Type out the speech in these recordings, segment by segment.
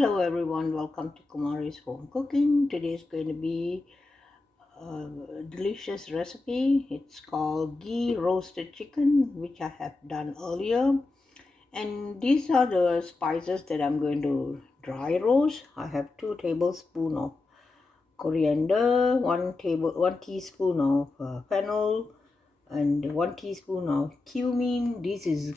Hello everyone, welcome to Kumari's Home Cooking. Today is going to be a delicious recipe. It's called ghee roasted chicken, which I have done earlier. And these are the spices that I'm going to dry roast. I have 2 tablespoons of coriander, 1 teaspoon of fennel, and 1 teaspoon of cumin. This is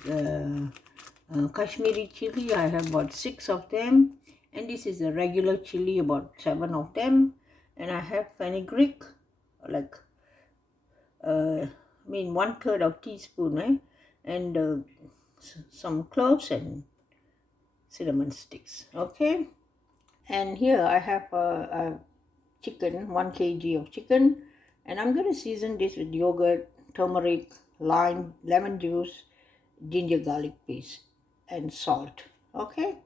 Kashmiri chili. I have about 6 of them, and this is a regular chili, about 7 of them. And I have fenugreek, like 1/3 of teaspoon, and some cloves and cinnamon sticks. Okay, and here I have a chicken, 1 kg of chicken, and I'm going to season this with yogurt, turmeric, lime, lemon juice, ginger garlic paste, and salt. Okay,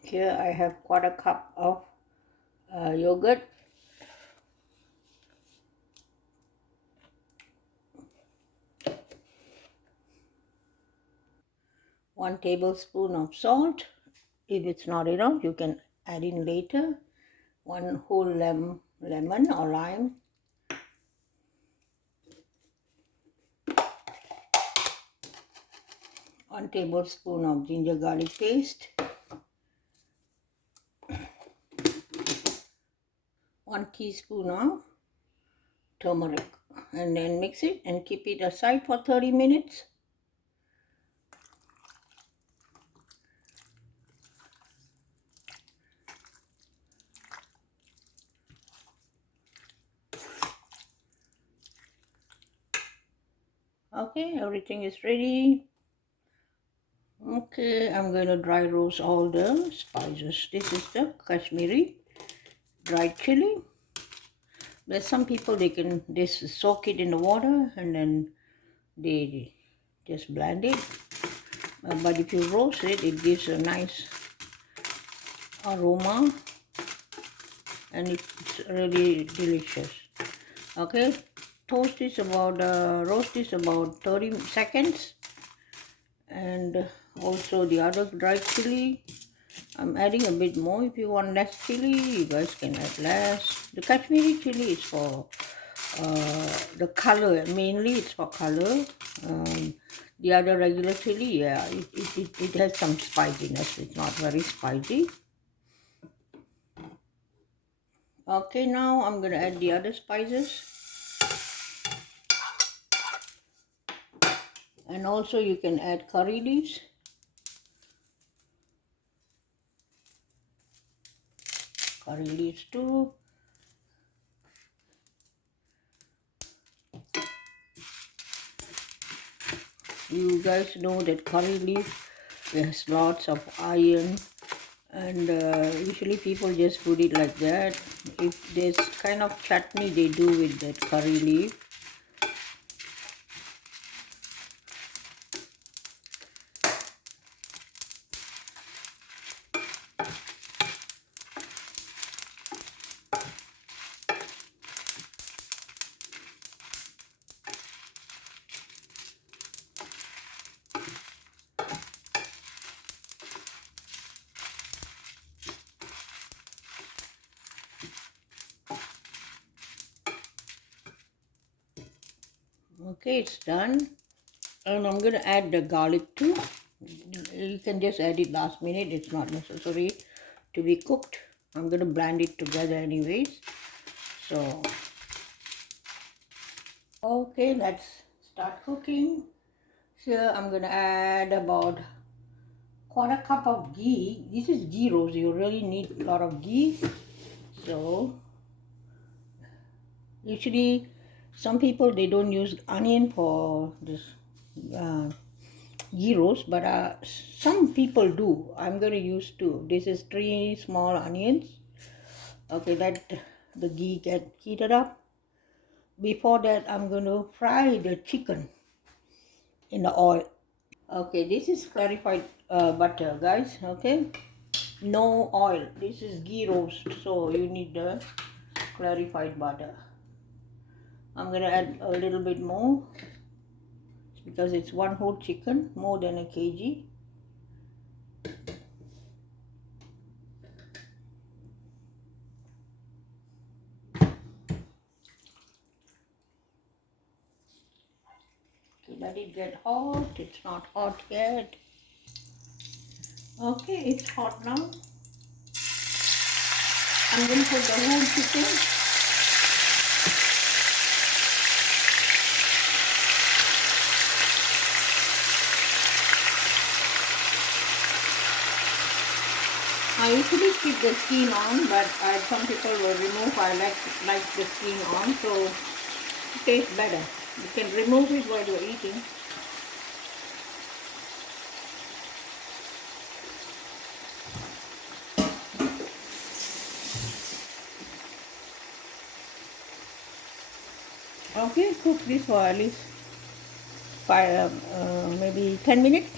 here I have 1/4 cup of yogurt, 1 tablespoon of salt. If it's not enough, you can add in later. 1 whole lemon or lime, 1 tablespoon of ginger garlic paste, 1 teaspoon of turmeric, and then mix it and keep it aside for 30 minutes. Okay, everything is ready. Okay, I'm going to dry roast all the spices. This is the Kashmiri dried chili. There's some people they soak it in the water and then they just blend it. But if you roast it, it gives a nice aroma and it's really delicious. Okay, roast this about 30 seconds. And also the other dried chili, I'm adding a bit more. If you want less chili, you guys can add less. The Kashmiri chili is for the color, mainly it's for color. The other regular chili, yeah, it has some spiciness. It's not very spicy. Okay, now I'm going to add the other spices. And also you can add curry leaves. Curry leaves too. You guys know that curry leaf has lots of iron, and usually people just put it like that. If there's kind of chutney they do with that curry leaf. Okay, it's done. And I'm going to add the garlic too. You can just add it last minute. It's not necessary to be cooked. I'm going to blend it together anyways. So, okay, let's start cooking. Here I'm going to add about 1/4 cup of ghee. This is ghee roast. You really need a lot of ghee. So, usually some people they don't use onion for this ghee roast, but some people do. I'm going to use 2. This is 3 small onions. Okay, let the ghee get heated up. Before that, I'm going to fry the chicken in the oil. Okay, this is clarified butter, guys. Okay, no oil. This is ghee roast, so you need the clarified butter. I'm going to add a little bit more because it's 1 whole chicken, more than a kg. let it get hot. It's not hot yet. Okay, it's hot now. I'm going to put the whole chicken. I usually keep the skin on, but some people will remove. I like the skin on, so it tastes better. You can remove it while you're eating. Okay, cook this for at least maybe 10 minutes.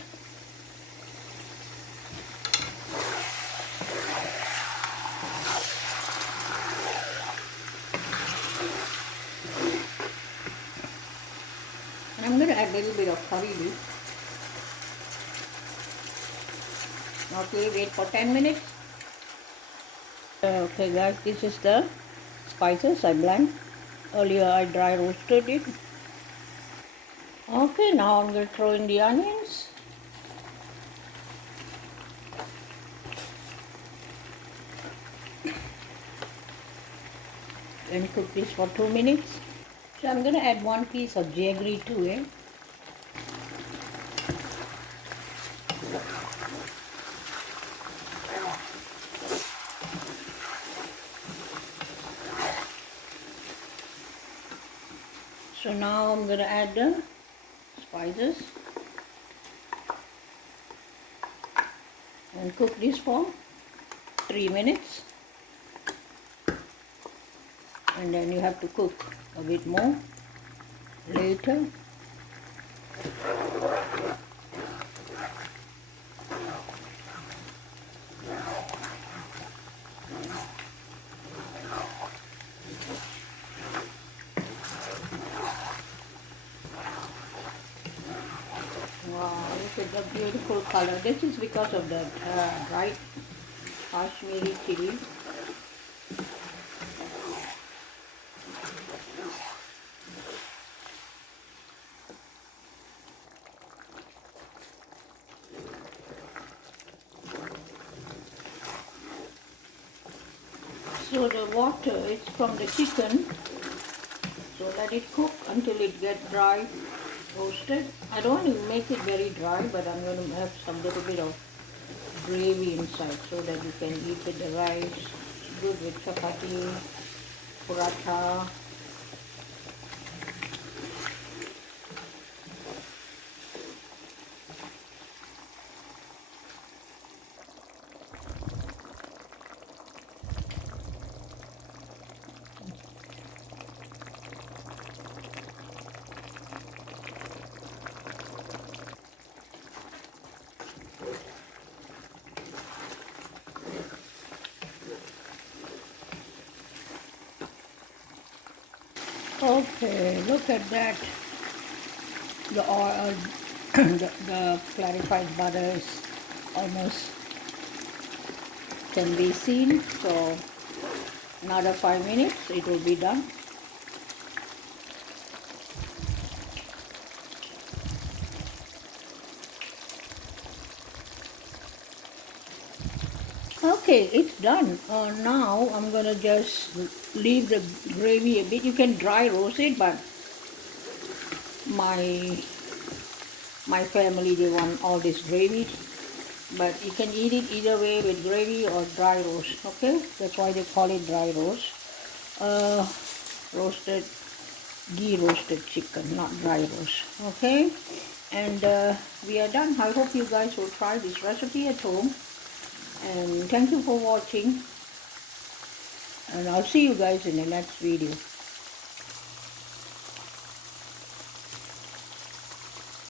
And I'm going to add a little bit of curry leaf. Okay, wait for 10 minutes. Okay guys, this is the spices I blend. Earlier I dry roasted it. Okay, now I'm going to throw in the onions. And cook this for 2 minutes. So I'm going to add 1 piece of jaggery to it. So now I'm going to add the spices and cook this for 3 minutes. And then you have to cook a bit more later. Wow, look at the beautiful color. This is because of the right Kashmiri chili. So the water is from the chicken, so let it cook until it gets dry, roasted. I don't want to make it very dry, but I'm going to have some little bit of gravy inside so that you can eat with the rice. It's good with chapati, paratha. Okay, look at that. The oil, the clarified butter is almost can be seen. So another 5 minutes, it will be done. Okay, it's done. Now I'm gonna just leave the gravy a bit. You can dry roast it, but my family, they want all this gravy. But you can eat it either way, with gravy or dry roast. Okay, that's why they call it dry roast. Roasted ghee roasted chicken, not dry roast. Okay, and we are done. I hope you guys will try this recipe at home. And thank you for watching, and I'll see you guys in the next video.